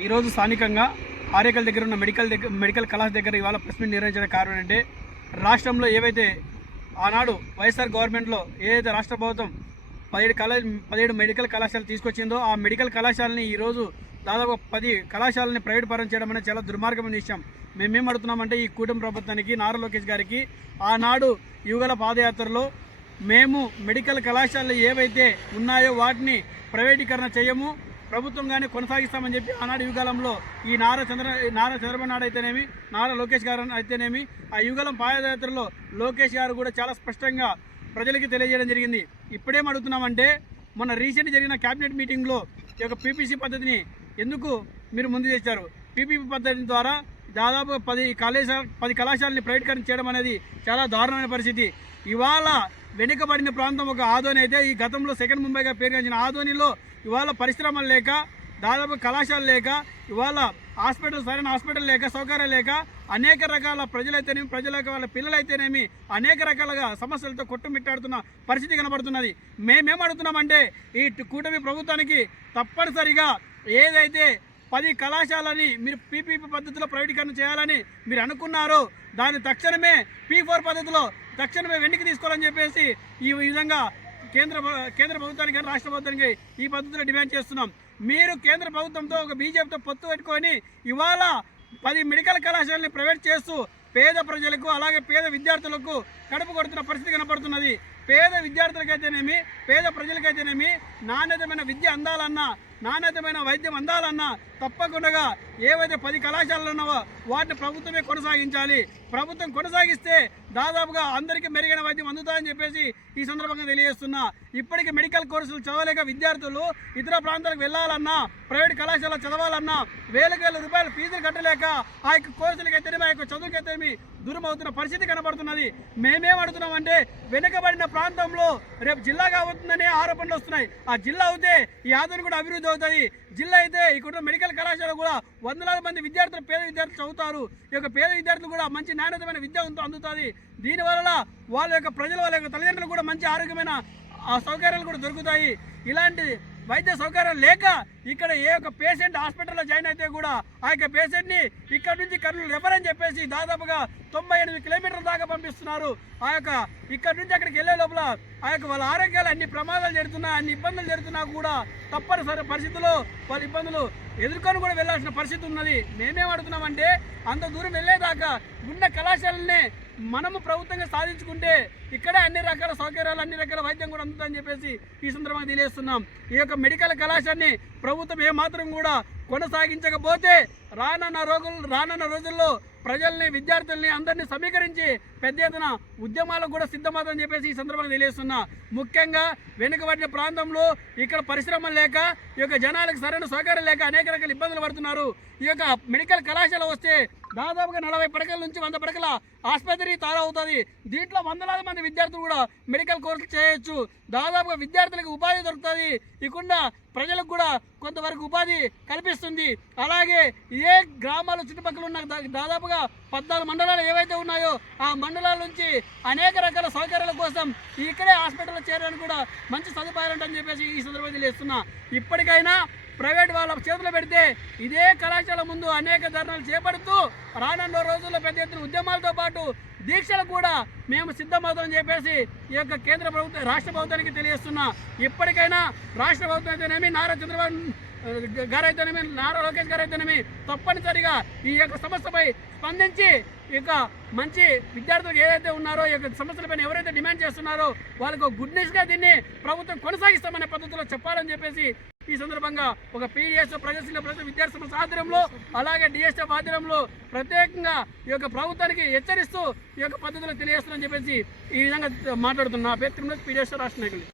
ఈరోజు స్థానికంగా ఆరేకల్ దగ్గర ఉన్న మెడికల్ కళాశాల దగ్గర ఇవాళ ప్రెస్ మీట్ నిర్వహించడానికి కారణం అంటే రాష్ట్రంలో ఏవైతే ఆనాడు వైఎస్ఆర్ గవర్నమెంట్లో ఏదైతే రాష్ట్ర ప్రభుత్వం 17 మెడికల్ కళాశాలలు తీసుకొచ్చిందో ఆ మెడికల్ కళాశాలని ఈరోజు దాదాపు 10 కళాశాలని ప్రైవేట్ పరం చేయడం అనేది చాలా దుర్మార్గమైన విషయం. మేమేం అడుగుతున్నామంటే ఈ కూటమి ప్రభుత్వానికి, నారా లోకేష్ గారికి ఆనాడు యువగల పాదయాత్రలో మేము మెడికల్ కళాశాలలు ఏవైతే ఉన్నాయో వాటిని ప్రైవేటీకరణ చేయము, ప్రభుత్వంగానే కొనసాగిస్తామని చెప్పి ఆనాడు యువగలంలో ఈ నారా చంద్రబాబు నాయుడు అయితేనేమి, నారా లోకేష్ గారు అయితేనేమి, ఆ యువగలం పాదయాత్రలో లోకేష్ గారు కూడా చాలా స్పష్టంగా ప్రజలకి తెలియజేయడం జరిగింది. ఇప్పుడేం అడుగుతున్నామంటే మొన్న రీసెంట్ జరిగిన క్యాబినెట్ మీటింగ్లో ఈ యొక్క పీపీసీ పద్ధతిని ఎందుకు మీరు ముందు తెచ్చారు? పీపీపీ పద్ధతి ద్వారా దాదాపు 10 కళాశాలని ప్రైవేటీకరణ చేయడం అనేది చాలా దారుణమైన పరిస్థితి. ఇవాళ వెనుకబడిన ప్రాంతం ఒక ఆదోని అయితే ఈ గతంలో సెకండ్ ముంబైగా పేరుగాంచిన ఆదోనిలో ఇవాళ పరిశ్రమలు లేక, దాదాపు కళాశాలలు లేక, ఇవాళ సరైన హాస్పిటల్ లేక, సౌకర్యాలు లేక అనేక రకాల ప్రజలైతేనేమి, ప్రజల వాళ్ళ పిల్లలైతేనేమి అనేక రకాలుగా సమస్యలతో కొట్టుమిట్టాడుతున్న పరిస్థితి కనబడుతున్నది. మేమేం అడుగుతున్నామంటే ఈ కూటమి ప్రభుత్వానికి తప్పనిసరిగా ఏదైతే 10 కళాశాలని మీరు పీపీపీ పద్ధతిలో ప్రైవేటీకరణ చేయాలని మీరు అనుకున్నారో దాన్ని తక్షణమే P4 పద్ధతిలో తక్షణమే వెనక్కి తీసుకోవాలని చెప్పేసి ఈ విధంగా కేంద్ర ప్రభుత్వానికి కానీ రాష్ట్ర ప్రభుత్వానికి ఈ పద్ధతిలో డిమాండ్ చేస్తున్నాం. మీరు కేంద్ర ప్రభుత్వంతో ఒక బీజేపీతో పొత్తు పెట్టుకొని ఇవాళ 10 మెడికల్ కళాశాలని ప్రైవేట్ చేస్తూ పేద ప్రజలకు అలాగే పేద విద్యార్థులకు కడుపు కొడుతున్న పరిస్థితి కనపడుతున్నది. పేద విద్యార్థులకైతేనేమి, పేద ప్రజలకైతేనేమి నాణ్యతమైన విద్య అందాలన్నా, నాణ్యతమైన వైద్యం అందాలన్నా తప్పకుండా ఏవైతే 10 కళాశాలలు ఉన్నావో వాటిని ప్రభుత్వమే కొనసాగించాలి. ప్రభుత్వం కొనసాగిస్తే దాదాపుగా అందరికీ మెరుగైన వైద్యం అందుతుందని చెప్పేసి ఈ సందర్భంగా తెలియజేస్తున్నా. ఇప్పటికీ మెడికల్ కోర్సులు చదవలేక విద్యార్థులు ఇతర ప్రాంతాలకు వెళ్ళాలన్నా, ప్రైవేట్ కళాశాల చదవాలన్నా వేల రూపాయల ఫీజులు కట్టలేక ఆ యొక్క కోర్సులకైతేనేమి, ఆ యొక్క చదువుకైతేనేమి దూరం అవుతున్న పరిస్థితి కనబడుతున్నది. మేమేం అడుగుతున్నామంటే వెనుకబడిన ప్రాంతంలో రేపు జిల్లా కాబోతుందనే ఆరోపణలు వస్తున్నాయి. ఆ జిల్లా అవుతే ఈ ఆదరణ కూడా అభివృద్ధి అవుతుంది. జిల్లా అయితే ఇక్కడ మెడికల్ కళాశాల కూడా వందలాది మంది విద్యార్థులు, పేద విద్యార్థులు చదువుతారు. ఈ యొక్క పేద విద్యార్థులు కూడా మంచి నాణ్యతమైన విద్య అందుతుంది. దీనివల్ల వాళ్ళ యొక్క వాళ్ళ యొక్క తల్లిదండ్రులు కూడా మంచి ఆరోగ్యమైన సౌకర్యాలు కూడా దొరుకుతాయి. ఇలాంటి వైద్య సౌకర్యాలు లేక ఇక్కడ ఏ ఒక్క పేషెంట్ హాస్పిటల్లో జాయిన్ అయితే కూడా ఆ యొక్క పేషెంట్ని ఇక్కడ నుంచి కర్నూలు రెఫర్ అని చెప్పేసి దాదాపుగా 98 కిలోమీటర్ల దాకా పంపిస్తున్నారు. ఆ యొక్క ఇక్కడ నుంచి అక్కడికి వెళ్ళే లోపల ఆ యొక్క వాళ్ళ ఆరోగ్యాలు అన్ని ప్రమాదాలు జరుగుతున్నా, అన్ని ఇబ్బందులు జరుగుతున్నా కూడా తప్పనిసరి పరిస్థితుల్లో వాళ్ళ ఇబ్బందులు ఎదుర్కొని కూడా వెళ్ళాల్సిన పరిస్థితి ఉన్నది. మేమేం అడుగుతున్నామంటే అంత దూరం వెళ్ళేదాకా ఉన్న కళాశాలనే మనము ప్రభుత్వంగా సాధించుకుంటే ఇక్కడే అన్ని రకాల సౌకర్యాలు, అన్ని రకాల వైద్యం కూడా అందుతుందని చెప్పేసి ఈ సందర్భంగా తెలియజేస్తున్నాం. ఈ యొక్క మెడికల్ కళాశాలని ప్రభుత్వం ఏమాత్రం కూడా కొనసాగించకపోతే రానున్న రోజుల్లో ప్రజల్ని, విద్యార్థుల్ని అందరినీ సమీకరించి పెద్ద ఎత్తున ఉద్యమాలకు కూడా సిద్ధమవుతుందని చెప్పేసి ఈ సందర్భంగా తెలియజేస్తున్నా. ముఖ్యంగా వెనుకబడిన ప్రాంతంలో ఇక్కడ పరిశ్రమలు లేక, ఈ యొక్క జనాలకు సరైన సౌకర్యం లేక అనేక రకాల ఇబ్బందులు పడుతున్నారు. ఈ యొక్క మెడికల్ కళాశాల వస్తే దాదాపుగా 40 పడకల నుంచి 100 పడకల ఆసుపత్రి తయారవుతుంది. దీంట్లో వందలాది మంది విద్యార్థులు కూడా మెడికల్ కోర్సులు చేయొచ్చు. దాదాపుగా విద్యార్థులకు ఉపాధి దొరుకుతుంది. ఇకుండా ప్రజలకు కూడా కొంతవరకు ఉపాధి కల్పిస్తుంది. అలాగే ఏ గ్రామాల చుట్టుపక్కల ఉన్న దాదాపుగా 14 మండలాలు ఏవైతే ఉన్నాయో ఆ మండలాల నుంచి అనేక రకాల సౌకర్యాల కోసం ఇక్కడే హాస్పిటల్లో చేరడానికి కూడా మంచి సదుపాయాలు ఉంటాయని చెప్పేసి ఈ సందర్భంగా తెలియజేస్తున్నా. ఇప్పటికైనా ప్రైవేట్ వాళ్ళ చేతులు పెడితే ఇదే కళాశాల ముందు అనేక ధర్నాలు చేపడుతూ రానున్న రోజుల్లో పెద్ద ఎత్తున ఉద్యమాలతో పాటు దీక్షలు కూడా మేము సిద్ధమవుతామని చెప్పేసి ఈ యొక్క కేంద్ర ప్రభుత్వం, రాష్ట్ర ప్రభుత్వానికి తెలియజేస్తున్నా. ఇప్పటికైనా రాష్ట్ర ప్రభుత్వం అయితేనేమి, నారా చంద్రబాబు గారు అయితేనేమి, నారా లోకేష్ గారు అయితేనేమి తప్పనిసరిగా ఈ యొక్క సమస్యపై స్పందించి ఈ యొక్క మంచి విద్యార్థులు ఏదైతే ఉన్నారో ఈ యొక్క సమస్యలపైన ఎవరైతే డిమాండ్ చేస్తున్నారో వాళ్ళకు గుడ్ న్యూస్గా దీన్ని ప్రభుత్వం కొనసాగిస్తామనే పద్ధతిలో చెప్పాలని చెప్పేసి ఈ సందర్భంగా ఒక పీడిఎస్ ప్రజాశీల విద్యార్థి సమస్య ఆధ్వర్యంలో అలాగే డిఎస్ఎఫ్ ఆధ్వర్యంలో ప్రత్యేకంగా ఈ యొక్క ప్రభుత్వానికి హెచ్చరిస్తూ ఈ యొక్క పద్ధతిలో తెలియజేస్తామని చెప్పేసి ఈ విధంగా మాట్లాడుతున్నా. పేరు పీడిఎస్ రాష్ట్ర నాయకులు.